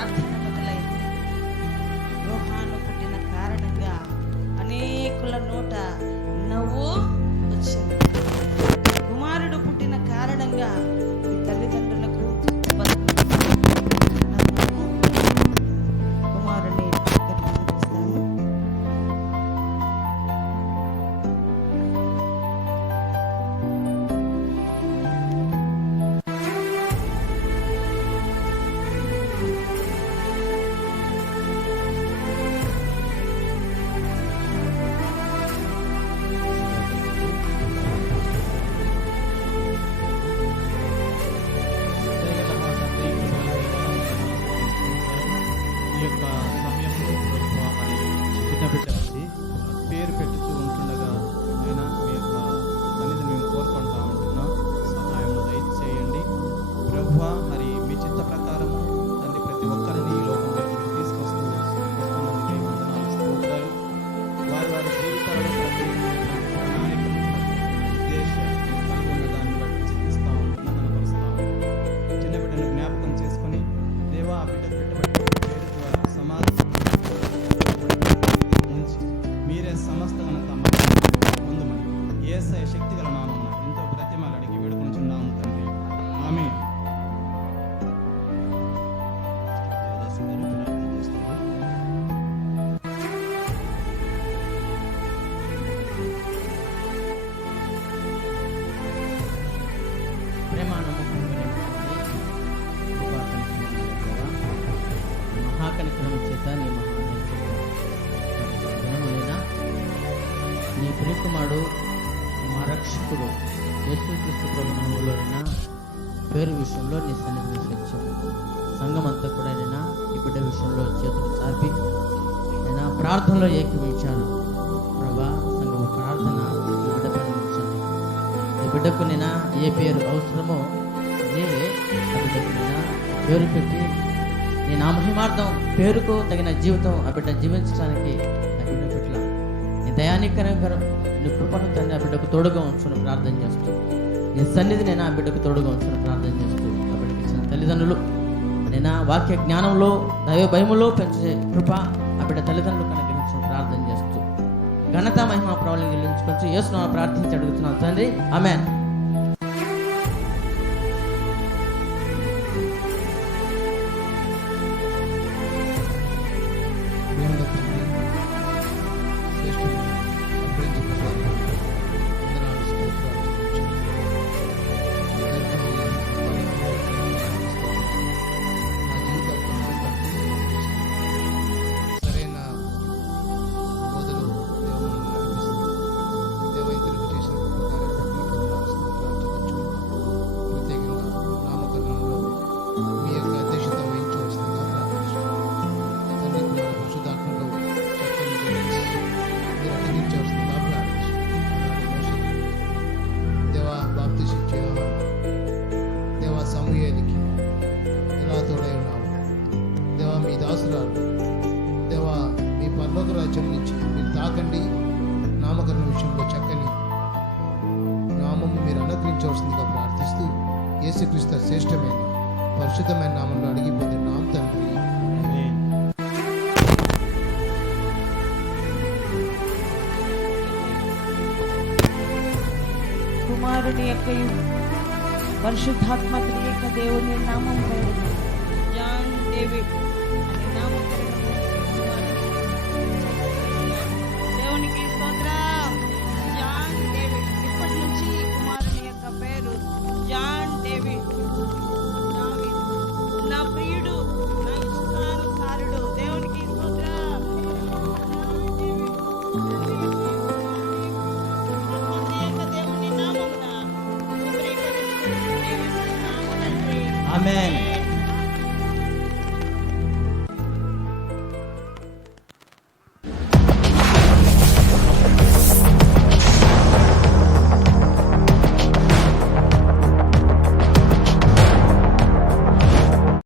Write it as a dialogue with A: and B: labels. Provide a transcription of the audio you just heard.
A: ప్రార్థన మొదలైంది యోహాను పుట్టిన కారణంగా అనేకుల నోట నవ్వు
B: నీ మా రక్షకుడు యేసుక్రీస్తు ప్రభుత్వంలోనైనా పేరు విషయంలో నీ సన్నిధి వచ్చాము సంఘం అంతా కూడా నేను ఈ బిడ్డ విషయంలో చేతులు చాపి నేను ప్రార్థనలో ఏకీవించాను ప్రభా సంఘం ప్రార్థన ఈ బిడ్డ పైన ఉంచండి ఈ బిడ్డకు నేను ఏ పేరు అవసరమో నీవే ఆ బిడ్డకు నేను పేరు పెట్టి నీ నామహిమార్థం పేరుకు తగిన జీవితం ఆ బిడ్డ జీవించడానికి నా బిడ్డ పట్ల నీ దయానికరం నీ కృపను తండ్రి ఆ బిడ్డకు తోడుగా ఉంచుకుని ప్రార్థన చేస్తూ. నీ సన్నిధి నేను ఆ బిడ్డకు తోడుగా ఉంచుకుని ప్రార్థన చేస్తూ ఆ బిడ్డకి ఇచ్చిన తల్లిదండ్రులు నేను వాక్య జ్ఞానంలో దైవ భయములో పెంచే కృప ఆ బిడ్డ తల్లిదండ్రులు కనుగరించిన ప్రార్థన చేస్తూ. ఘనత మహిమ ప్రాబ్లం గెలించుకొచ్చి యేసును ప్రార్థించి అడుగుతున్నాను తండ్రి.
C: ఆమెన్. నుంచి మీరు తాకండి నామకరణ విషయంలో చక్కని నామము మీరు అనుగ్రహించవలసిందిగా ప్రార్థిస్తూ యేసుక్రీస్తు శ్రేష్టమైన పరిశుద్ధమైన నామంలో అడిగిపోతే నామ తండ్రి.
A: కుమారుని యొక్క పరిశుద్ధాత్మ త్రియేక దేవుని నామం జాన్ డేవిడ్ అనే దేవుని